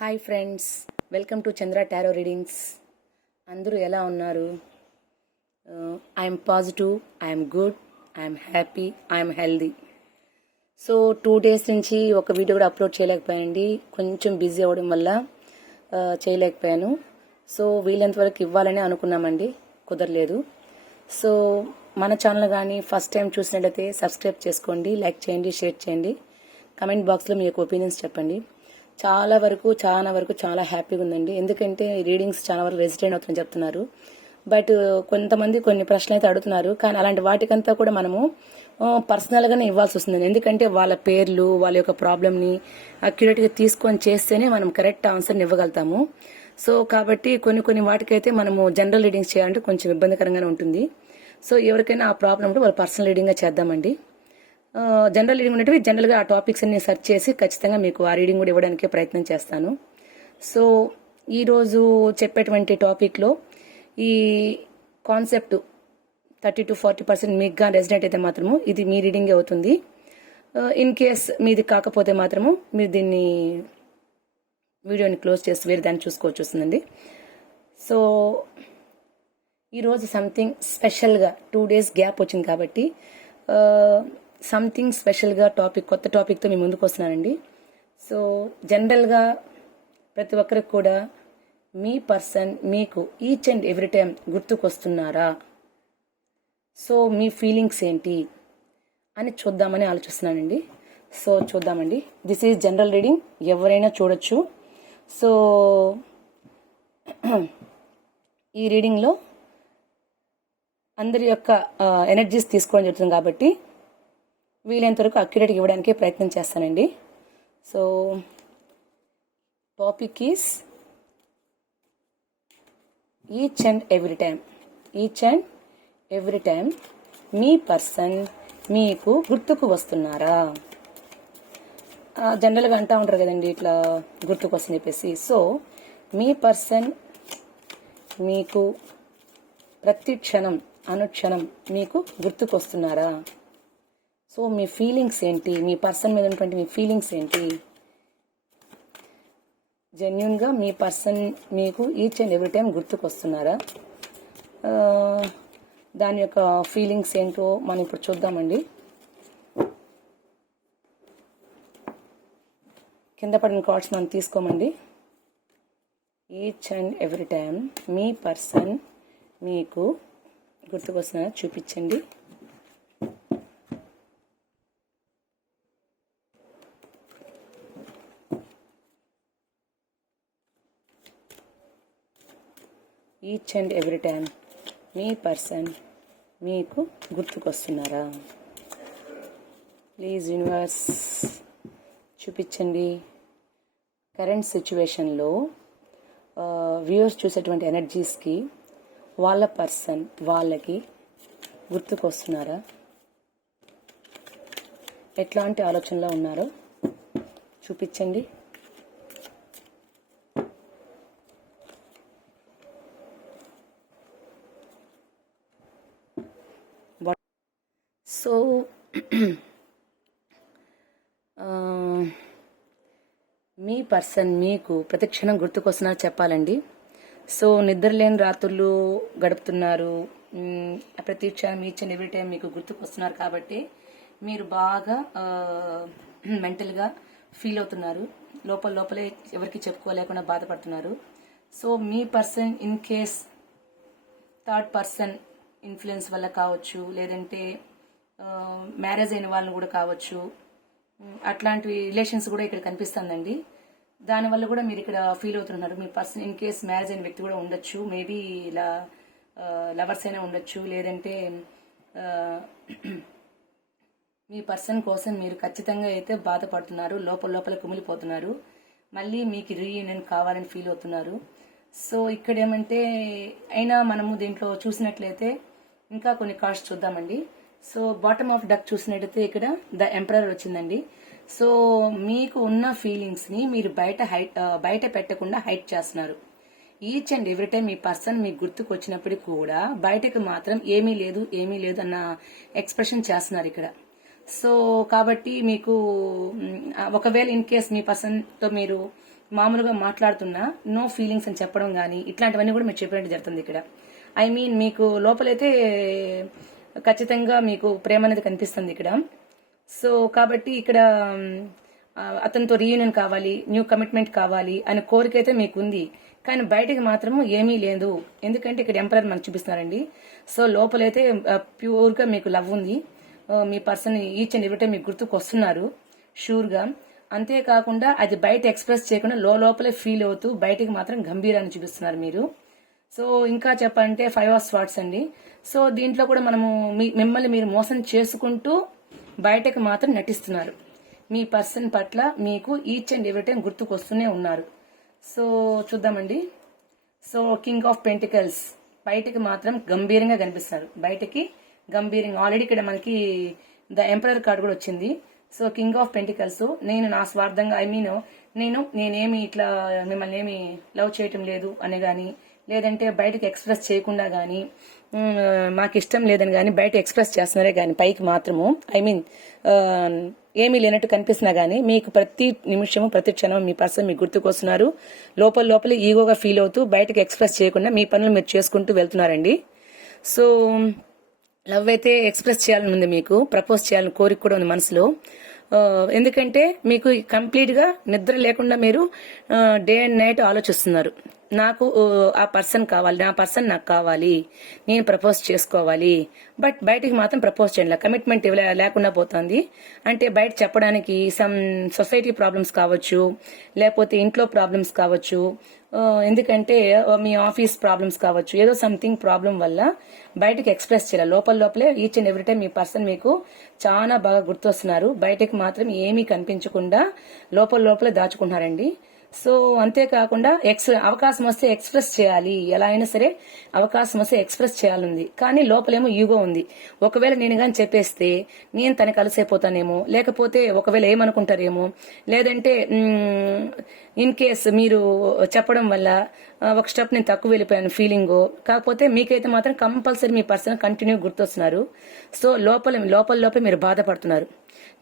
Hi friends, welcome to Chandra tarot readings. అందరూ ఎలా ఉన్నారు? I'm positive, I'm good, I'm happy, I'm healthy. So 2 days నుంచి ఒక video కూడా అప్లోడ్ చేయలేకపోయానండి. కొంచెం బిజీ అవ్వడం వల్ల చేయలేకపోయాను. సో వీలైనంత వరకు ఇవ్వాలని అనుకున్నామండి, కుదరలేదు. సో మన ఛానల్ కానీ ఫస్ట్ టైం చూసినట్లయితే సబ్స్క్రైబ్ చేసుకోండి, లైక్ చేయండి, షేర్ చేయండి, కమెంట్ బాక్స్లో మీ యొక్క ఒపీనియన్స్ చెప్పండి. చాలా వరకు చాలా హ్యాపీగా ఉందండి. ఎందుకంటే రీడింగ్స్ చాలా వరకు రెసిడెంట్ అవుతుందని చెప్తున్నారు. బట్ కొంతమంది కొన్ని ప్రశ్నలు అయితే అడుగుతున్నారు. కానీ అలాంటి వాటికంతా కూడా మనము పర్సనల్గానే ఇవ్వాల్సి వస్తుంది. ఎందుకంటే వాళ్ళ పేర్లు, వాళ్ళ యొక్క ప్రాబ్లమ్ని అక్యురేట్గా తీసుకొని చేస్తేనే మనం కరెక్ట్ ఆన్సర్ని ఇవ్వగలుగుతాము. సో కాబట్టి కొన్ని వాటికైతే మనము జనరల్ రీడింగ్స్ చేయాలంటే కొంచెం ఇబ్బందికరంగానే ఉంటుంది. సో ఎవరికైనా ఆ ప్రాబ్లం ఉంటే వాళ్ళు పర్సనల్ రీడింగ్గా చేద్దామండి. జనరల్ రీడింగ్ ఉన్నట్టు జనరల్గా ఆ టాపిక్స్ అన్ని సెర్చ్ చేసి ఖచ్చితంగా మీకు ఆ రీడింగ్ కూడా ఇవ్వడానికి ప్రయత్నం చేస్తాను. సో ఈరోజు చెప్పేటువంటి టాపిక్లో ఈ కాన్సెప్ట్ 30 to 40% మీకుగా రెసిడెంట్ అయితే మాత్రము ఇది మీ రీడింగే అవుతుంది. ఇన్ కేస్ మీది కాకపోతే మాత్రము మీరు దీన్ని వీడియోని క్లోజ్ చేసి వేరే దాన్ని చూసుకోవచ్చు వస్తుందండి. సో ఈరోజు సంథింగ్ స్పెషల్గా 2 days గ్యాప్ వచ్చింది కాబట్టి సంథింగ్ స్పెషల్గా కొత్త టాపిక్తో మీ ముందుకు వస్తున్నానండి. సో జనరల్గా ప్రతి ఒక్కరికి కూడా మీ పర్సన్ మీకు ఈచ్ అండ్ ఎవ్రీ టైం గుర్తుకొస్తున్నారా, సో మీ ఫీలింగ్స్ ఏంటి అని చూద్దామని ఆలోచిస్తున్నానండి. సో చూద్దామండి. దిస్ ఈజ్ జనరల్ రీడింగ్, ఎవరైనా చూడొచ్చు. సో ఈ రీడింగ్లో అందరి యొక్క ఎనర్జీస్ తీసుకోవడం జరుగుతుంది కాబట్టి వీలైనంత వరకు అక్యురేట్గా ఇవ్వడానికి ప్రయత్నం చేస్తానండి. So topic is each and every time మీ పర్సన్ మీకు గుర్తుకు వస్తున్నారా? జనరల్గా అంటూ ఉంటారు కదండి, ఇట్లా గుర్తుకు వస్తుంది చెప్పేసి. సో మీ పర్సన్ మీకు ప్రతి క్షణం అనుక్షణం మీకు గుర్తుకు వస్తున్నారా? సో మీ ఫీలింగ్స్ ఏంటి, మీ పర్సన్ మీద ఉన్నటువంటి మీ ఫీలింగ్స్ ఏంటి? జెన్యున్గా మీ పర్సన్ మీకు ఈచ్ అండ్ ఎవ్రీ టైం గుర్తుకు వస్తున్నారా? దాని యొక్క ఫీలింగ్స్ ఏంటో మనం ఇప్పుడు చూద్దామండి. కింద పడిన కార్డ్స్ మనం తీసుకోమండి. ఈచ్ అండ్ ఎవ్రీ టైం మీ పర్సన్ మీకు గుర్తుకు వస్తున్నారా చూపించండి. ఈచ్ అండ్ ఎవ్రీ టైం మీ పర్సన్ మీకు గుర్తుకొస్తున్నారా? ప్లీజ్ యూనివర్స్ చూపించండి. కరెంట్ సిచ్యువేషన్లో వ్యూవర్స్ చూసేటువంటి ఎనర్జీస్కి వాళ్ళ పర్సన్ వాళ్ళకి గుర్తుకొస్తున్నారా? ఎట్లాంటి ఆలోచనలో ఉన్నారో చూపించండి. సో మీ పర్సన్ మీకు ప్రతిక్షణం గుర్తుకొస్తున్నారు చెప్పాలండి. సో నిద్రలేని రాత్రులు గడుపుతున్నారు, ప్రతి క్షణం ఈచ్ అండ్ ఎవ్రీ టైం మీకు గుర్తుకొస్తున్నారు కాబట్టి మీరు బాగా మెంటల్గా ఫీల్ అవుతున్నారు. లోపలే ఎవరికి చెప్పుకోలేకుండా బాధపడుతున్నారు. So me person in case third person influence వల్ల కావచ్చు, లేదంటే మ్యారేజ్ అయిన వాళ్ళని కూడా కావచ్చు, అట్లాంటి రిలేషన్స్ కూడా ఇక్కడ కనిపిస్తుందండి. దానివల్ల కూడా మీరు ఇక్కడ ఫీల్ అవుతున్నారు. మీ పర్సన్ ఇన్ కేస్ మ్యారేజ్ అయిన వ్యక్తి కూడా ఉండొచ్చు, మేబీ ఇలా లవర్స్ అయినా ఉండొచ్చు, లేదంటే మీ పర్సన్ కోసం మీరు ఖచ్చితంగా అయితే బాధపడుతున్నారు, లోపల కుమిలిపోతున్నారు, మళ్ళీ మీకు రీయూనియన్ కావాలని ఫీల్ అవుతున్నారు. సో ఇక్కడ ఏమంటే అయినా మనము దీంట్లో చూసినట్లయితే ఇంకా కొన్ని కార్డ్స్ చూద్దామండి. సో బాటమ్ ఆఫ్ డక్ చూసినట్టయితే ఇక్కడ ద ఎంపరర్ వచ్చిందండి. సో మీకు ఉన్న ఫీలింగ్స్ని మీరు బయట పెట్టకుండా హైడ్ చేస్తున్నారు. ఈచ్ అండ్ ఎవ్రీ టైం మీ పర్సన్ మీకు గుర్తుకు వచ్చినప్పటికీ కూడా బయటకు మాత్రం ఏమీ లేదు అన్న ఎక్స్ప్రెషన్ చేస్తున్నారు ఇక్కడ. సో కాబట్టి మీకు ఒకవేళ ఇన్ కేస్ మీ పర్సన్తో మీరు మామూలుగా మాట్లాడుతున్నా నో ఫీలింగ్స్ అని చెప్పడం కానీ ఇట్లాంటివన్నీ కూడా మీరు చెప్పినట్టు జరుగుతుంది ఇక్కడ. ఐ మీన్ మీకు లోపలైతే ఖచ్చితంగా మీకు ప్రేమ అనేది కనిపిస్తుంది ఇక్కడ. సో కాబట్టి ఇక్కడ అతనితో రీయూనియన్ కావాలి, న్యూ కమిట్మెంట్ కావాలి అనే కోరిక అయితే మీకు ఉంది. కానీ బయటకు మాత్రము ఏమీ లేదు. ఎందుకంటే ఇక్కడ ఎంపరర్ మనకు చూపిస్తున్నారండి. సో లోపలైతే ప్యూర్ గా మీకు లవ్ ఉంది. మీ person each and every time మీకు గుర్తుకు వస్తున్నారు షూర్ గా. అంతేకాకుండా అది బయట ఎక్స్ప్రెస్ చేయకుండా లోపలే ఫీల్ అవుతూ బయటకు మాత్రం గంభీరాన్ని చూపిస్తున్నారు మీరు. సో ఇంకా చెప్పాలంటే 5 ఆఫ్ స్వార్డ్స్ అండి. సో దీంట్లో కూడా మనము మిమ్మల్ని మీరు మోసం చేసుకుంటూ బయటకు మాత్రం నటిస్తున్నారు. మీ పర్సన్ పట్ల మీకు ఈచ్ అండ్ ఎవ్రీ టైం గుర్తుకు వస్తూనే ఉన్నారు. సో చూద్దామండి. సో కింగ్ ఆఫ్ పెంటికల్స్ బయటకి మాత్రం గంభీరంగా కనిపిస్తారు. బయటకి గంభీరంగా ఆల్రెడీ ఇక్కడ మనకి ద ఎంపరర్ కార్డు కూడా వచ్చింది. సో కింగ్ ఆఫ్ పెంటికల్స్, నేను నా స్వార్థంగా ఐ మీన్ నేనేమి ఇట్లా మిమ్మల్ని ఏమి లవ్ చేయటం లేదు అని గాని, లేదంటే బయటకు ఎక్స్ప్రెస్ చేయకుండా గానీ మాకు ఇష్టం లేదని కానీ బయట ఎక్స్ప్రెస్ చేస్తున్నారే కానీ పైకి మాత్రము ఐ మీన్ ఏమీ లేనట్టు కనిపిస్తున్నా గానీ మీకు ప్రతి నిమిషము ప్రతి క్షణం మీ పర్సన్ మీకు గుర్తుకొస్తున్నారు. లోపల ఈగోగా ఫీల్ అవుతూ బయటకు ఎక్స్ప్రెస్ చేయకుండా మీ పనులు మీరు చేసుకుంటూ వెళ్తున్నారండి. సో లవ్ అయితే ఎక్స్ప్రెస్ చేయాలని ఉంది, మీకు ప్రపోజ్ చేయాలని కోరిక కూడా ఉంది మనసులో. ఎందుకంటే మీకు కంప్లీట్ గా నిద్ర లేకుండా మీరు డే అండ్ నైట్ ఆలోచిస్తున్నారు. నాకు ఆ పర్సన్ కావాలి, నా పర్సన్ నాకు కావాలి, నేను ప్రపోజ్ చేసుకోవాలి. బట్ బయటికి మాత్రం ప్రపోజ్ చేయాలి, కమిట్మెంట్ లేకుండా పోతుంది. అంటే బయట చెప్పడానికి సమ్ సొసైటీ ప్రాబ్లమ్స్ కావచ్చు, లేకపోతే ఇంట్లో ప్రాబ్లమ్స్ కావచ్చు, ఎందుకంటే మీ ఆఫీస్ ప్రాబ్లమ్స్ కావచ్చు, ఏదో సంథింగ్ ప్రాబ్లం వల్ల బయటకు ఎక్స్ప్రెస్ చేయాలి. లోపలే ఈచ్ అండ్ ఎవ్రీ టైం మీ పర్సన్ మీకు చాలా బాగా గుర్తొస్తున్నారు. బయటకు మాత్రం ఏమీ కనిపించకుండా లోపల దాచుకుంటున్నారండి. సో అంతేకాకుండా అవకాశం వస్తే ఎక్స్ప్రెస్ చేయాలి, ఎలా అయినా సరే అవకాశం వస్తే ఎక్స్ప్రెస్ చేయాలంది. కానీ లోపలేమో ఈగో ఉంది. ఒకవేళ నేను కానీ చెప్పేస్తే నేను తనకి కలిసైపోతానేమో, లేకపోతే ఒకవేళ ఏమనుకుంటారేమో, లేదంటే ఇన్ కేస్ మీరు చెప్పడం వల్ల ఒక స్టెప్ నేను తక్కువ వెళ్ళిపోయాను ఫీలింగ్. కాకపోతే మీకైతే మాత్రం కంపల్సరీ మీ పర్సన్ కంటిన్యూ గుర్తొస్తున్నారు. సో లోపల మీరు బాధపడుతున్నారు.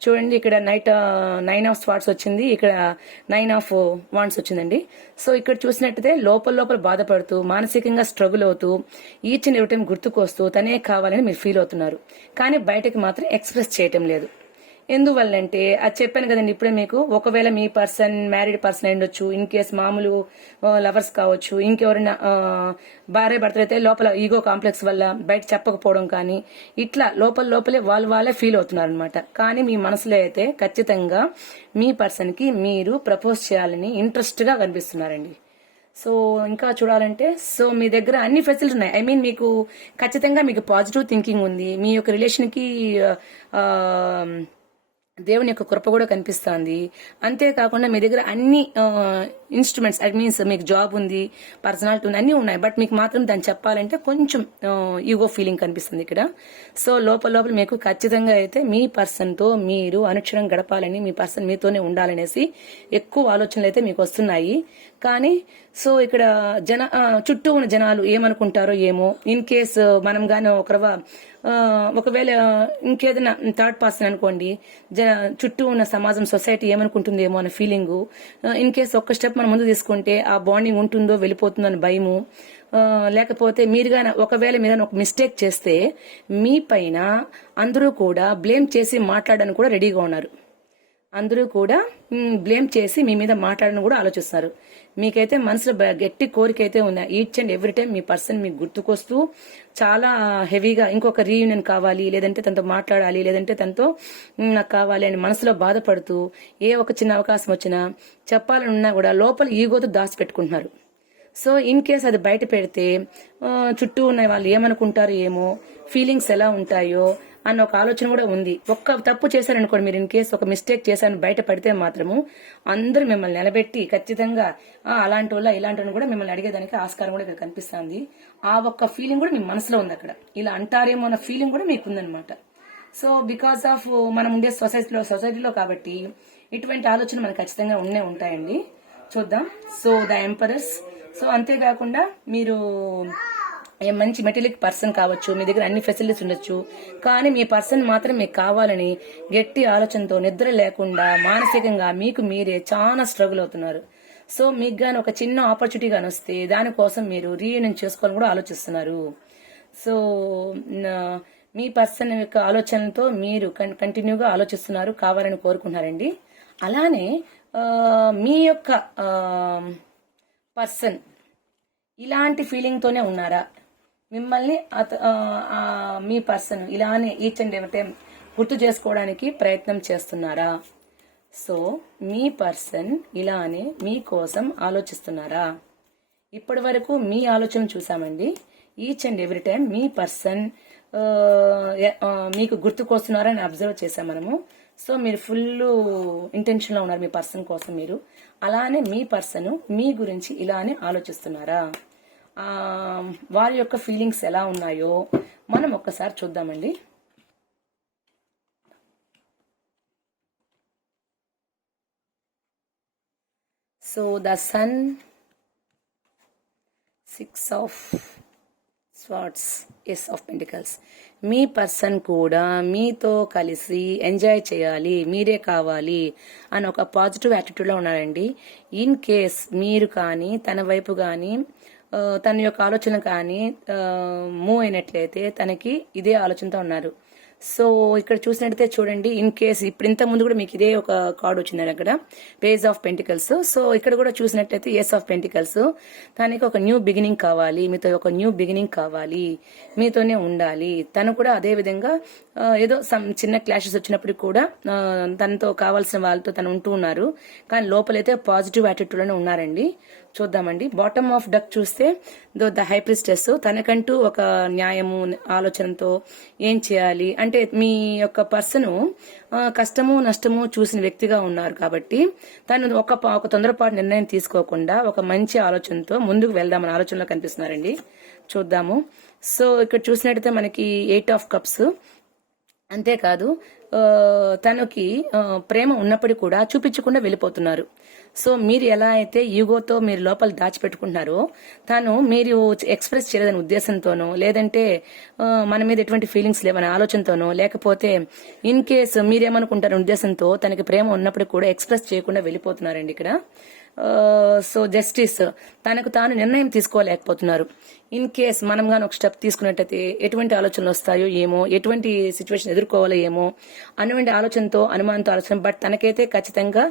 చూడండి ఇక్కడ 9 ఆఫ్ స్వార్డ్స్ వచ్చింది, ఇక్కడ 9 ఆఫ్ వాండ్స్ వచ్చిందండి. సో ఇక్కడ చూసినట్టయితే లోపల బాధపడుతూ మానసికంగా స్ట్రగుల్ అవుతూ ఈచ్ అండ్ ఎవ్రీ టైం గుర్తుకొస్తూ తనే కావాలని మీరు ఫీల్ అవుతున్నారు. కానీ బయటకు మాత్రం ఎక్స్ప్రెస్ చేయటం లేదు. ఎందువల్లంటే అది చెప్పాను కదండి ఇప్పుడే మీకు, ఒకవేళ మీ పర్సన్ మ్యారీడ్ పర్సన్ అయ్యుండొచ్చు, ఇన్ కేస్ మామూలు లవర్స్ కావచ్చు, ఇంకెవరైనా భార్య భర్తలైతే లోపల ఈగో కాంప్లెక్స్ వల్ల బయట చెప్పకపోవడం కానీ ఇట్లా లోపలే వాళ్ళే ఫీల్ అవుతున్నారు అనమాట. కానీ మీ మనసులో అయితే ఖచ్చితంగా మీ పర్సన్ కి మీరు ప్రపోజ్ చేయాలని ఇంట్రెస్ట్ గా కనిపిస్తున్నారండి. సో ఇంకా చూడాలంటే సో మీ దగ్గర అన్ని ఫెసిలిటీస్ ఉన్నాయి. ఐ మీన్ మీకు ఖచ్చితంగా మీకు పాజిటివ్ థింకింగ్ ఉంది. మీ యొక్క రిలేషన్ కి దేవుని యొక్క కృప కూడా కనిపిస్తుంది. అంతేకాకుండా మీ దగ్గర అన్ని ఇన్స్ట్రుమెంట్స్ ఐ మీన్స్ మీకు జాబ్ ఉంది, పర్సనాలిటీ ఉంది, అన్ని ఉన్నాయి. బట్ మీకు మాత్రం దాన్ని చెప్పాలంటే కొంచెం ఈగో ఫీలింగ్ కనిపిస్తుంది ఇక్కడ. సో లోపల మీకు ఖచ్చితంగా అయితే మీ పర్సన్ తో మీరు అనుక్షణం గడపాలని, మీ పర్సన్ మీతోనే ఉండాలనేసి ఎక్కువ ఆలోచనలు అయితే మీకు వస్తున్నాయి. కానీ సో ఇక్కడ చుట్టూ ఉన్న జనాలు ఏమనుకుంటారో ఏమో, ఇన్ కేస్ మనం గానీ ఒకవేళ ఇంకేదైనా థర్డ్ పర్సన్ అనుకోండి, చుట్టూ ఉన్న సమాజం సొసైటీ ఏమనుకుంటుందేమో అనే ఫీలింగ్, ఇన్ కేస్ ఒక్క స్టెప్ మనం ముందు తీసుకుంటే ఆ బాండింగ్ ఉంటుందో వెళ్ళిపోతుందో అని భయము, లేకపోతే ఒకవేళ మీరు ఒక మిస్టేక్ చేస్తే మీ పైన అందరూ కూడా బ్లేమ్ చేసి మాట్లాడడానికి కూడా రెడీగా ఉన్నారు. అందరూ కూడా బ్లేమ్ చేసి మీ మీద మాట్లాడని కూడా ఆలోచిస్తారు. మీకైతే మనసులో గట్టి కోరిక అయితే ఉంది. ఈచ్ అండ్ ఎవ్రీ టైం మీ పర్సన్ మీకు గుర్తుకొస్తూ చాలా హెవీగా ఇంకొక రీయూనియన్ కావాలి, లేదంటే తనతో మాట్లాడాలి, లేదంటే తనతో నాకు కావాలి అని మనసులో బాధపడుతూ ఏ ఒక చిన్న అవకాశం వచ్చినా చెప్పాలని ఉన్నా కూడా లోపల ఈగోతో దాచిపెట్టుకుంటున్నారు. సో ఇన్ కేస్ అది బయట పెడితే చుట్టూ ఉన్న వాళ్ళు ఏమనుకుంటారు ఏమో, ఫీలింగ్స్ ఎలా ఉంటాయో అన్న ఒక ఆలోచన కూడా ఉంది. ఒక్క తప్పు చేశారనుకోండి, మీరు ఇన్ కేసు ఒక మిస్టేక్ చేశారని బయట పడితే మాత్రము అందరూ మిమ్మల్ని నిలబెట్టి ఖచ్చితంగా అలాంటి వాళ్ళ ఇలాంటి కూడా మిమ్మల్ని అడిగేదానికి ఆస్కారం కూడా ఇక్కడ కనిపిస్తుంది. ఆ ఒక్క ఫీలింగ్ కూడా మీ మనసులో ఉంది. అక్కడ ఇలా అంటారేమో అన్న ఫీలింగ్ కూడా మీకు ఉందన్నమాట. సో బికాస్ ఆఫ్ మనం ఉండే సొసైటీలో కాబట్టి ఇటువంటి ఆలోచన మనకు ఖచ్చితంగా ఉంటాయండి. చూద్దాం. So the emperors. సో అంతేకాకుండా మీరు మంచి మెటీరియల్ పర్సన్ కావచ్చు, మీ దగ్గర అన్ని ఫెసిలిటీస్ ఉండొచ్చు, కానీ మీ పర్సన్ మాత్రం మీకు కావాలని గట్టి ఆలోచనతో నిద్ర లేకుండా మానసికంగా మీకు మీరే చాలా స్ట్రగుల్ అవుతున్నారు. సో మీకు గాని ఒక చిన్న ఆపర్చునిటీ గాని వస్తే దానికోసం మీరు రీయూనియన్ చేసుకోవాలని కూడా ఆలోచిస్తున్నారు. సో మీ పర్సన్ యొక్క ఆలోచనలతో మీరు కంటిన్యూగా ఆలోచిస్తున్నారు, కావాలని కోరుకుంటున్నారండి. అలానే మీ యొక్క పర్సన్ ఇలాంటి ఫీలింగ్తోనే ఉన్నారా? మిమ్మల్ని మీ పర్సన్ ఇలానే ఈచ్ అండ్ ఎవరి టైం గుర్తు చేసుకోవడానికి ప్రయత్నం చేస్తున్నారా? సో మీ పర్సన్ ఇలానే మీకోసం ఆలోచిస్తున్నారా? ఇప్పటి వరకు మీ ఆలోచన చూసామండి. ఈచ్ అండ్ ఎవ్రీ టైం మీ పర్సన్ మీకు గుర్తుకొస్తున్నారని అబ్జర్వ్ చేసాం మనము. సో మీరు ఫుల్ ఇంటెన్షన్లో ఉన్నారు మీ పర్సన్ కోసం. మీరు అలానే మీ పర్సన్ మీ గురించి ఇలానే ఆలోచిస్తున్నారా? వారి యొక్క ఫీలింగ్స్ ఎలా ఉన్నాయో మనం ఒక్కసారి చూద్దామండి. So the sun, 6 of swords, ace of pentacles. మీ పర్సన్ కూడా మీతో కలిసి ఎంజాయ్ చేయాలి, మీరే కావాలి అని ఒక పాజిటివ్ యాటిట్యూడ్లో ఉన్నారండి. ఇన్ కేస్ మీరు కానీ తన వైపు కానీ తన యొక్క ఆలోచన కానీ మూవ్ అయినట్లయితే తనకి ఇదే ఆలోచనతో ఉన్నారు. సో ఇక్కడ చూసినట్టయితే చూడండి, ఇన్ కేస్ ఇప్పుడు ఇంత ముందు కూడా మీకు ఇదే ఒక కార్డ్ వచ్చిందండి అక్కడ, పేజ్ ఆఫ్ పెంటికల్స్. సో ఇక్కడ కూడా చూసినట్టయితే ఏస్ ఆఫ్ పెంటికల్స్. తనకి ఒక న్యూ బిగినింగ్ కావాలి, మీతో ఒక న్యూ బిగినింగ్ కావాలి, మీతోనే ఉండాలి. తను కూడా అదే విధంగా ఏదో చిన్న క్లాషెస్ వచ్చినప్పుడు కూడా తనతో కావాల్సిన వాళ్ళతో తను ఉంటూ ఉన్నారు, కానీ లోపలైతే పాజిటివ్ యాటిట్యూడ్లోనే ఉన్నారండి. చూద్దామండి. బాటమ్ ఆఫ్ డక్ చూస్తే ద హై ప్రిస్టెస్, తనకంటూ ఒక న్యాయము ఆలోచనతో ఏం చేయాలి అంటే మీ యొక్క పర్సన్ కష్టము నష్టము చూసిన వ్యక్తిగా ఉన్నారు కాబట్టి తను ఒక తొందరపాటు నిర్ణయం తీసుకోకుండా ఒక మంచి ఆలోచనతో ముందుకు వెళ్దామని ఆలోచనలో కనిపిస్తున్నారండి. చూద్దాము. సో ఇక్కడ చూసినట్టయితే మనకి 8 ఆఫ్ కప్స్. అంతేకాదు తనకి ప్రేమ ఉన్నప్పటికీ కూడా చూపించకుండా వెళ్ళిపోతున్నారు. సో మీరు ఎలా అయితే ఈగోతో మీరు లోపల దాచిపెట్టుకుంటున్నారో తను మీరు ఎక్స్ప్రెస్ చేయలేదని ఉద్దేశంతోనో, లేదంటే మన మీద ఎటువంటి ఫీలింగ్స్ లేవనే ఆలోచనతోనో, లేకపోతే ఇన్ కేసు మీరేమనుకుంటారనే ఉద్దేశంతో తనకి ప్రేమ ఉన్నప్పటికీ కూడా ఎక్స్ప్రెస్ చేయకుండా వెళ్ళిపోతున్నారండి ఇక్కడ. సో జస్టిస్, తనకు తాను నిర్ణయం తీసుకోలేకపోతున్నారు. ఇన్ కేస్ మనం గాని ఒక స్టెప్ తీసుకున్నట్టయితే ఎటువంటి ఆలోచనలు వస్తాయో ఏమో, ఎటువంటి సిచ్యువేషన్ ఎదుర్కోవాలో ఏమో అటువంటి ఆలోచనతో, అనుమానంతో ఆలోచన. బట్ తనకైతే ఖచ్చితంగా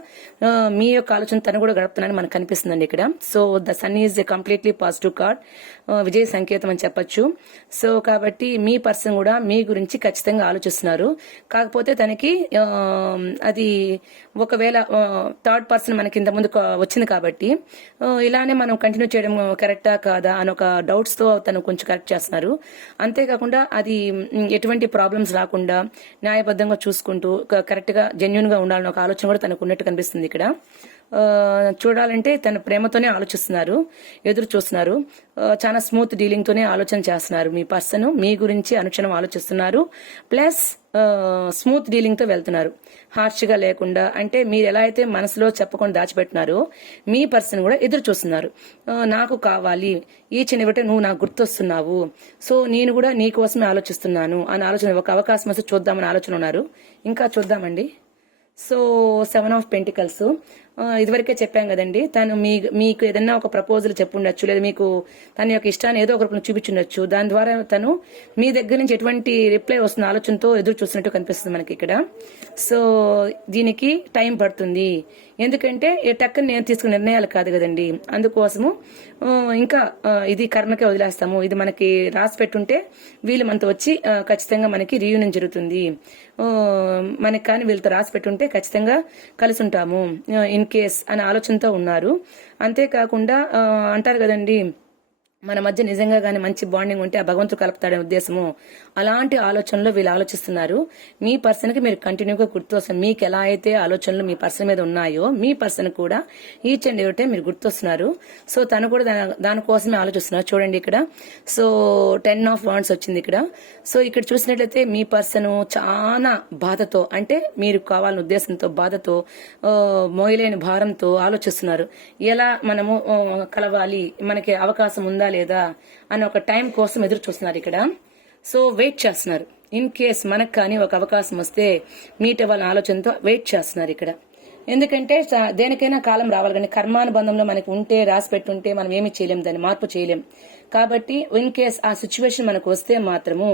మీ యొక్క ఆలోచన తను కూడా గడుపుతున్నారని మనకు కనిపిస్తుందండి ఇక్కడ. So the sun is a completely positive card, విజయ సంకేతం అని చెప్పొచ్చు. సో కాబట్టి మీ పర్సన్ కూడా మీ గురించి ఖచ్చితంగా ఆలోచిస్తున్నారు. కాకపోతే తనకి అది ఒకవేళ థర్డ్ పర్సన్ మనకి ఇంత ముందు వచ్చింది కాబట్టి ఇలానే మనం కంటిన్యూ చేయడం కరెక్టా కాదా అని ఒక డౌట్స్ తో తను కొంచెం కరెక్ట్ చేస్తున్నారు. అంతేకాకుండా అది ఎటువంటి ప్రాబ్లమ్స్ రాకుండా న్యాయబద్ధంగా చూసుకుంటూ కరెక్ట్ గా జెన్యున్ గా ఉండాలని ఒక ఆలోచన కూడా తనకు ఉన్నట్టు కనిపిస్తుంది ఇక్కడ. చూడాలంటే తన ప్రేమతోనే ఆలోచిస్తున్నారు, ఎదురు చూస్తున్నారు. చాలా స్మూత్ డీలింగ్ తోనే ఆలోచన చేస్తున్నారు. మీ పర్సన్ మీ గురించి అనుక్షణం ఆలోచిస్తున్నారు, ప్లస్ స్మూత్ డీలింగ్ తో వెళ్తున్నారు, హార్ష్ గా లేకుండా. అంటే మీరు ఎలా అయితే మనసులో చెప్పకుండా దాచిపెట్టినారో మీ పర్సన్ కూడా ఎదురు చూస్తున్నారు. నాకు కావాలి, ఈ చిన్నవిటే నువ్వు నాకు గుర్తొస్తున్నావు, సో నేను కూడా నీ కోసమే ఆలోచిస్తున్నాను అని ఆలోచన, ఒక అవకాశం వస్తే చూద్దామని ఆలోచన ఉన్నారు. ఇంకా చూద్దామండి. So 7 of pentacles. ఇదివరకే చెప్పాం కదండి, తను మీకు ఏదన్నా ఒక ప్రపోజల్ చెప్పుండొచ్చు, లేదా మీకు తన యొక్క ఇష్టాన్ని ఏదో ఒకరికి చూపించుండొచ్చు. దాని ద్వారా తను మీ దగ్గర నుంచి ఎటువంటి రిప్లై వస్తున్న ఆలోచనతో ఎదురు చూస్తున్నట్టు కనిపిస్తుంది మనకి ఇక్కడ. సో దీనికి టైం పడుతుంది, ఎందుకంటే టక్కని నేను తీసుకున్న నిర్ణయాలు కాదు కదండి. అందుకోసము ఇంకా ఇది కర్మకే వదిలేస్తాము, ఇది మనకి రాసి పెట్టుంటే వీళ్ళు మనతో వచ్చి ఖచ్చితంగా మనకి రీయూనియన్ జరుగుతుంది, మనకి కానీ వీళ్ళతో రాసి పెట్టుంటే ఖచ్చితంగా కలిసి ఉంటాము ఇన్ కేస్ అనే ఆలోచనతో ఉన్నారు. అంతేకాకుండా అంటారు కదండి, మన మధ్య నిజంగా గానీ మంచి బాండింగ్ ఉంటే ఆ భగవంతుడు కలుపుతాడనే ఉద్దేశము. అలాంటి ఆలోచనలో వీళ్ళు ఆలోచిస్తున్నారు. మీ పర్సన్ కి మీరు కంటిన్యూగా గుర్తొస్తారు. మీకు ఎలా అయితే ఆలోచనలు మీ పర్సన్ మీద ఉన్నాయో మీ పర్సన్ కూడా ఈచ్ అండ్ ఎవరి టైం మీరు గుర్తొస్తున్నారు. సో తను కూడా దానికోసమే ఆలోచిస్తున్నారు. చూడండి ఇక్కడ. సో 10 ఆఫ్ వాండ్స్ వచ్చింది ఇక్కడ. సో ఇక్కడ చూసినట్లయితే మీ పర్సన్ చాలా బాధతో, అంటే మీరు కావాలనే ఉద్దేశంతో, బాధతో, మోయలేని భారంతో ఆలోచిస్తున్నారు. ఎలా మనము కలవాలి, మనకి అవకాశం ఉందా లేదా అని ఒక టైం కోసం ఎదురు చూస్తున్నారు ఇక్కడ. సో వెయిట్ చేస్తున్నారు. ఇన్ కేస్ మనకు కానీ ఒక అవకాశం వస్తే మీట్ అవ్వాలని ఆలోచనతో వెయిట్ చేస్తున్నారు ఇక్కడ. ఎందుకంటే దేనికైనా కాలం రావాలి, కానీ కర్మానుబంధంలో మనకి ఉంటే, రాసి పెట్టుంటే మనం ఏమి చేయలేం, దాన్ని మార్పు చేయలేం. కాబట్టి ఇన్ కేస్ ఆ సిచ్యువేషన్ మనకు వస్తే మాత్రము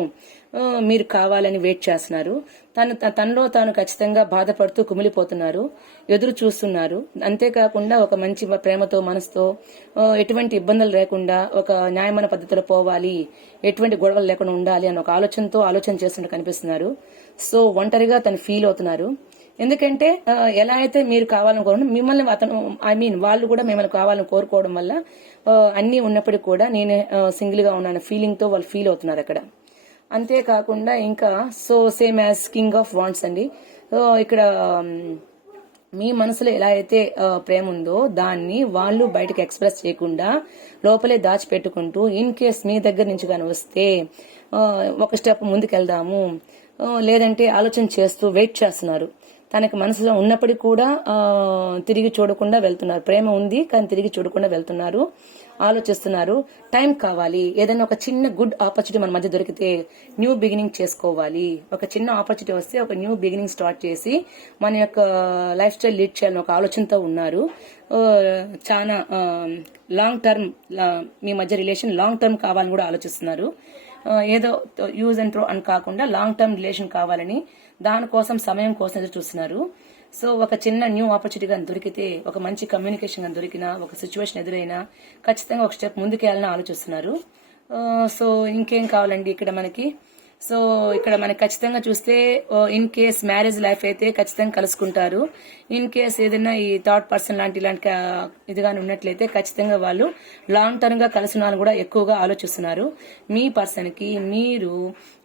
మీరు కావాలని వెయిట్ చేస్తున్నారు. తనలో తాను ఖచ్చితంగా బాధపడుతూ కుమిలిపోతున్నారు, ఎదురు చూస్తున్నారు. అంతేకాకుండా ఒక మంచి ప్రేమతో, మనసుతో, ఎటువంటి ఇబ్బందులు లేకుండా ఒక న్యాయమైన పద్ధతిలో పోవాలి, ఎటువంటి గొడవలు లేకుండా ఉండాలి అని ఒక ఆలోచనతో ఆలోచన చేస్తున్నట్టు కనిపిస్తున్నారు. సో ఒంటరిగా తను ఫీల్ అవుతున్నారు. ఎందుకంటే ఎలా అయితే మీరు కావాలని కోరుకుంటున్నారు, మిమ్మల్ని వాళ్ళు కూడా మిమ్మల్ని కావాలని కోరుకోవడం వల్ల అన్నీ ఉన్నప్పటికీ కూడా నేనే సింగిల్ గా ఉన్నాను ఫీలింగ్ తో వాళ్ళు ఫీల్ అవుతున్నారు అక్కడ. అంతేకాకుండా ఇంకా so same as king of wands అండి. ఇక్కడ మీ మనసులో ఎలా అయితే ప్రేమ ఉందో దాన్ని వాళ్ళు బయటకు ఎక్స్ప్రెస్ చేయకుండా లోపలే దాచిపెట్టుకుంటూ ఇన్ కేస్ మీ దగ్గర నుంచి కానీ వస్తే ఒక స్టెప్ ముందుకెళ్దాము, లేదంటే ఆలోచన చేస్తూ వెయిట్ చేస్తున్నారు. తనకి మనసులో ఉన్నప్పటికీ కూడా తిరిగి చూడకుండా వెళ్తున్నారు. ప్రేమ ఉంది కానీ తిరిగి చూడకుండా వెళ్తున్నారు, ఆలోచిస్తున్నారు. టైం కావాలి, ఏదైనా ఒక చిన్న గుడ్ ఆపర్చునిటీ మన మధ్య దొరికితే న్యూ బిగినింగ్ చేసుకోవాలి. ఒక చిన్న ఆపర్చునిటీ వస్తే ఒక న్యూ బిగినింగ్ స్టార్ట్ చేసి మన యొక్క లైఫ్ స్టైల్ లీడ్ చేయాలని ఒక ఆలోచనతో ఉన్నారు. చాలా లాంగ్ టర్మ్ మీ మధ్య రిలేషన్ లాంగ్ టర్మ్ కావాలని కూడా ఆలోచిస్తున్నారు. ఏదో యూజ్ అండ్ త్రో అని కాకుండా లాంగ్ టర్మ్ రిలేషన్ కావాలని, దానికోసం సమయం కోసం ఎదురు చూస్తున్నారు. సో ఒక చిన్న న్యూ ఆపర్చునిటీ కానీ దొరికితే, ఒక మంచి కమ్యూనికేషన్ కానీ దొరికినా, ఒక సిచ్యువేషన్ ఎదురైనా ఖచ్చితంగా ఒక స్టెప్ ముందుకెళ్ళాలని ఆలోచిస్తున్నారు. సో ఇంకేం కావాలండి ఇక్కడ మనకి? సో ఇక్కడ మనకి ఖచ్చితంగా చూస్తే ఇన్ కేస్ మ్యారేజ్ లైఫ్ అయితే ఖచ్చితంగా కలుసుకుంటారు. ఇన్ కేస్ ఏదైనా ఈ థర్డ్ పర్సన్ ఇలాంటి ఇదిగానే ఉన్నట్లయితే ఖచ్చితంగా వాళ్ళు లాంగ్ టర్మ్ గా కలిసి ఉన్నారని కూడా ఎక్కువగా ఆలోచిస్తున్నారు. మీ పర్సన్ కి మీరు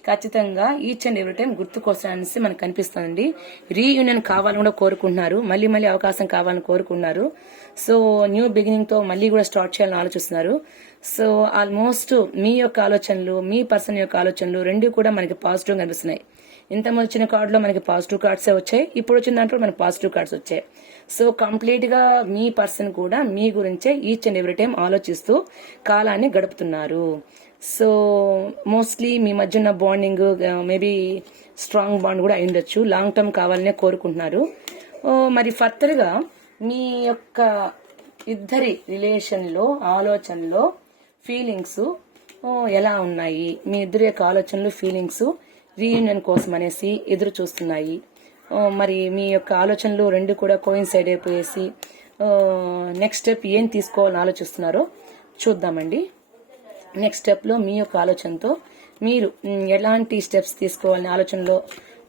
ఖచ్చితంగా ఈచ్ అండ్ ఎవ్రీ టైం గుర్తుకొస్తారనేసి మనకు కనిపిస్తుంది. రీయూనియన్ కావాలని కూడా కోరుకుంటున్నారు, మళ్ళీ మళ్ళీ అవకాశం కావాలని కోరుకున్నారు. సో న్యూ బిగినింగ్ తో మళ్ళీ కూడా స్టార్ట్ చేయాలని ఆలోచిస్తున్నారు. సో ఆల్మోస్ట్ మీ యొక్క ఆలోచనలు, మీ పర్సన్ యొక్క ఆలోచనలు రెండు కూడా మనకి పాజిటివ్ కనిపిస్తున్నాయి. ఇంత వచ్చిన కార్డులో మనకి పాజిటివ్ కార్డ్సే వచ్చాయి, ఇప్పుడు వచ్చిన దాంట్లో మనకి పాజిటివ్ కార్డ్స్ వచ్చాయి. సో కంప్లీట్ గా మీ పర్సన్ కూడా మీ గురించే ఈచ్ అండ్ ఎవ్రీ టైం ఆలోచిస్తూ కాలాన్ని గడుపుతున్నారు. సో మోస్ట్లీ మీ మధ్య ఉన్న బాండింగ్ మేబీ స్ట్రాంగ్ బాండ్ కూడా అయిండొచ్చు, లాంగ్ టర్మ్ కావాలనే కోరుకుంటున్నారు. మరి ఫర్దర్ గా మీ యొక్క ఇద్దరి రిలేషన్ లో, ఆలోచనలో ఫీలింగ్స్ ఎలా ఉన్నాయి? మీ ఇద్దరి యొక్క ఆలోచనలు, ఫీలింగ్స్ రీయూనియన్ కోసం అనేసి ఎదురు చూస్తున్నాయి. మరి మీ యొక్క ఆలోచనలు రెండు కూడా కోయిన్సైడ్ అయిపోయేసి నెక్స్ట్ స్టెప్ ఏం తీసుకోవాలని ఆలోచిస్తున్నారో చూద్దామండి. నెక్స్ట్ స్టెప్ లో మీ యొక్క ఆలోచనతో మీరు ఎలాంటి స్టెప్స్ తీసుకోవాలని ఆలోచనలో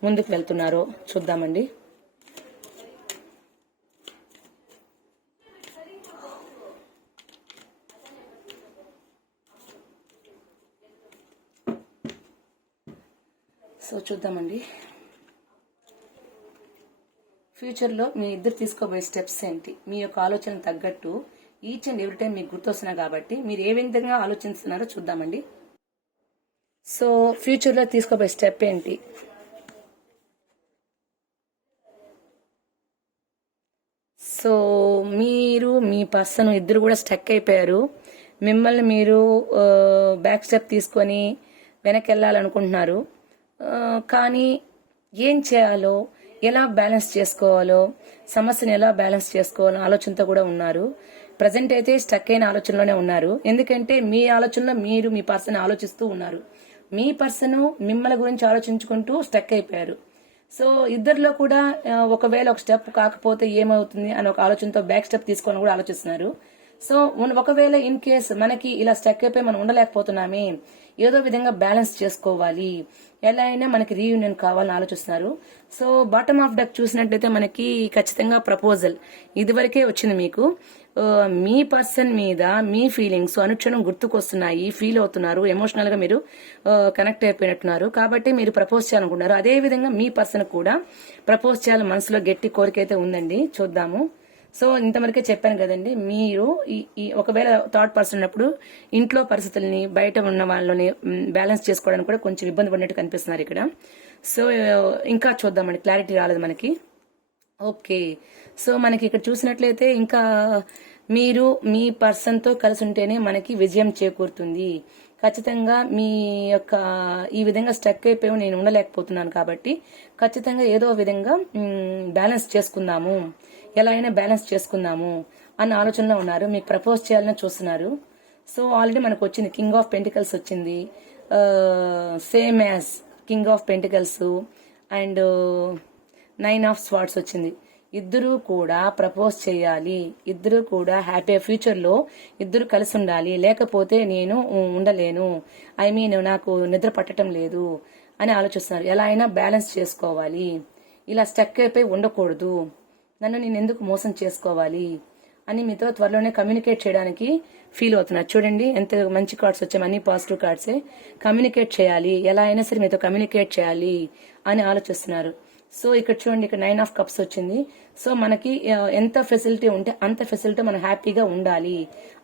ముందుకు వెళ్తున్నారో చూద్దామండి. సో చూద్దామండి, ఫ్యూచర్లో మీ ఇద్దరు తీసుకోబోయే స్టెప్స్ ఏంటి, మీ యొక్క ఆలోచన తగ్గట్టు ఈచ్ అండ్ ఎవ్రీ టైం మీకు గుర్తొస్తున్నాయి కాబట్టి మీరు ఏ విధంగా ఆలోచిస్తున్నారో చూద్దామండి. సో ఫ్యూచర్లో తీసుకోబోయే స్టెప్ ఏంటి? సో మీరు మీ పర్సన్ ఇద్దరు కూడా స్టక్ అయిపోయారు. మిమ్మల్ని మీరు బ్యాక్ స్టెప్ తీసుకొని వెనక్కి వెళ్ళాలనుకుంటున్నారు. కానీ ఏం చేయాలో, ఎలా బ్యాలెన్స్ చేసుకోవాలో, సమస్యను ఎలా బ్యాలెన్స్ చేసుకోవాలో ఆలోచనతో కూడా ఉన్నారు. ప్రజెంట్ అయితే స్టక్ అయిన ఆలోచనలోనే ఉన్నారు. ఎందుకంటే మీ ఆలోచనలో మీరు మీ పర్సన్ ఆలోచిస్తూ ఉన్నారు. మీ పర్సన్ మిమ్మల్ని గురించి ఆలోచించుకుంటూ స్టక్ అయిపోయారు. సో ఇద్దరిలో కూడా ఒకవేళ ఒక స్టెప్ కాకపోతే ఏమవుతుంది అని ఒక ఆలోచనతో బ్యాక్ స్టెప్ తీసుకోవాలని కూడా ఆలోచిస్తున్నారు. సో ఒకవేళ ఇన్ కేస్ మనకి ఇలా స్టక్ అయిపోయి మనం ఉండలేకపోతున్నామే, ఏదో విధంగా బ్యాలెన్స్ చేసుకోవాలి, ఎలా అయినా మనకి రీయూనియన్ కావాలని ఆలోచిస్తున్నారు. సో బాటమ్ ఆఫ్ డెక్ చూసినట్లయితే మనకి ఖచ్చితంగా ప్రపోజల్ ఇదివరకే వచ్చింది మీకు. మీ పర్సన్ మీద మీ ఫీలింగ్స్ అనుక్షణం గుర్తుకొస్తున్నాయి, ఫీల్ అవుతున్నారు, ఎమోషనల్ గా మీరు కనెక్ట్ అయిపోయినట్టున్నారు. కాబట్టి మీరు ప్రపోజ్ చేయాలనుకుంటున్నారు. అదే విధంగా మీ పర్సన్ కూడా ప్రపోజ్ చేయాలని మనసులో గట్టి కోరిక అయితే ఉందండి. చూద్దాము. సో ఇంతవరకే చెప్పాను కదండి, మీరు ఒకవేళ థర్డ్ పర్సన్ ఉన్నప్పుడు ఇంట్లో పరిస్థితుల్ని, బయట ఉన్న వాళ్ళని బ్యాలెన్స్ చేసుకోవడానికి కూడా కొంచెం ఇబ్బంది పడినట్టు కనిపిస్తున్నారు ఇక్కడ. సో ఇంకా చూద్దామండి, క్లారిటీ రాలేదు మనకి. ఓకే, సో మనకి ఇక్కడ చూసినట్లయితే ఇంకా మీరు మీ పర్సన్తో కలిసి ఉంటేనే మనకి విజయం చేకూరుతుంది. ఖచ్చితంగా మీ యొక్క ఈ విధంగా స్టక్ అయిపోయి నేను ఉండలేకపోతున్నాను కాబట్టి ఖచ్చితంగా ఏదో విధంగా బ్యాలెన్స్ చేసుకుందాము, ఎలా అయినా బ్యాలెన్స్ చేసుకుందాము అన్న ఆలోచనలో ఉన్నారు. మీకు ప్రపోజ్ చేయాలని చూస్తున్నారు. సో ఆల్రెడీ మనకు వచ్చింది కింగ్ ఆఫ్ పెంటికల్స్ వచ్చింది, same as king of pentacles and 9 of swords వచ్చింది. ఇద్దరు కూడా ప్రపోజ్ చేయాలి, ఇద్దరు కూడా హ్యాపీ ఫ్యూచర్లో ఇద్దరు కలిసి ఉండాలి, లేకపోతే నేను ఉండలేను, నాకు నిద్ర పట్టడం లేదు అని ఆలోచిస్తున్నారు. ఎలా అయినా బ్యాలెన్స్ చేసుకోవాలి, ఇలా స్టక్ అయిపోయి ఉండకూడదు, నన్ను నేను ఎందుకు మోసం చేసుకోవాలి అని మీతో త్వరలోనే కమ్యూనికేట్ చేయడానికి ఫీల్ అవుతున్నారు. చూడండి ఎంత మంచి కార్డ్స్ వచ్చాయి, అన్ని పాజిటివ్ కార్డ్సే. కమ్యూనికేట్ చేయాలి, ఎలా అయినా సరే మీతో కమ్యూనికేట్ చేయాలి అని ఆలోచిస్తున్నారు. సో ఇక్కడ చూడండి, ఇక్కడ 9 ఆఫ్ కప్స్ వచ్చింది. సో మనకి ఎంత ఫెసిలిటీ ఉంటే అంత ఫెసిలిటీ మనం హ్యాపీగా ఉండాలి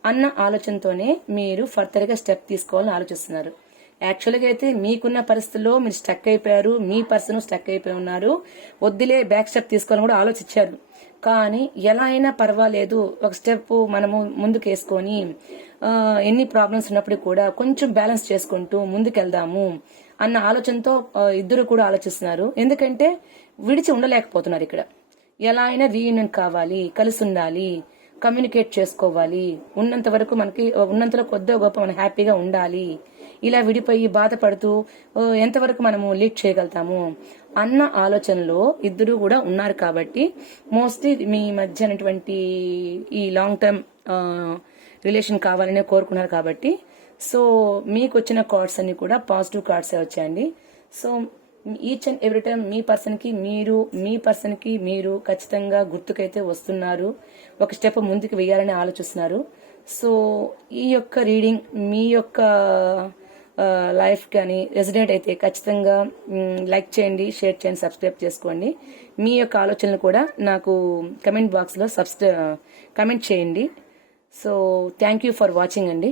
అన్న ఆలోచనతోనే మీరు ఫర్దర్ గా స్టెప్ తీసుకోవాలని ఆలోచిస్తున్నారు. యాక్చువల్గా అయితే మీకున్న పరిస్థితుల్లో మీరు స్టక్ అయిపోయారు, మీ పర్సన్ స్టక్ అయిపోయి ఉన్నారు, వద్దులే బ్యాక్ స్టెప్ తీసుకోవాలని కూడా ఆలోచించారు. కానీ ఎలా అయినా పర్వాలేదు, ఒక స్టెప్ మనము ముందుకు వేసుకొని ఎన్ని ప్రాబ్లమ్స్ ఉన్నప్పుడు కూడా కొంచెం బ్యాలెన్స్ చేసుకుంటూ ముందుకెళ్దాము అన్న ఆలోచనతో ఇద్దరు కూడా ఆలోచిస్తున్నారు. ఎందుకంటే విడిచి ఉండలేకపోతున్నారు. ఇక్కడ ఎలా అయినా రీయూనియన్ కావాలి, కలిసి ఉండాలి, కమ్యూనికేట్ చేసుకోవాలి, ఉన్నంత వరకు మనకి ఉన్నంతలో కొద్దిగా గొప్ప మనం హ్యాపీగా ఉండాలి, ఇలా విడిపోయి బాధపడుతూ ఎంతవరకు మనము లీడ్ చేయగలుగుతాము అన్న ఆలోచనలో ఇద్దరు కూడా ఉన్నారు. కాబట్టి మోస్ట్లీ మీ మధ్య ఉన్నటువంటి ఈ లాంగ్ టర్మ్ రిలేషన్ కావాలనే కోరుకున్నారు. కాబట్టి సో మీకు వచ్చిన కార్డ్స్ అన్ని కూడా పాజిటివ్ కార్డ్సే వచ్చాయండి. So each and every time మీ పర్సన్ కి మీరు ఖచ్చితంగా గుర్తుకైతే వస్తున్నారు, ఒక స్టెప్ ముందుకు వేయాలని ఆలోచిస్తున్నారు. సో ఈ యొక్క రీడింగ్ మీ యొక్క లైఫ్ కానీ రెసిడెంట్ అయితే ఖచ్చితంగా లైక్ చేయండి, షేర్ చేయండి, సబ్స్క్రైబ్ చేసుకోండి. మీ యొక్క ఆలోచనలు కూడా నాకు కమెంట్ బాక్స్లో కమెంట్ చేయండి. So thank you for watching అండి.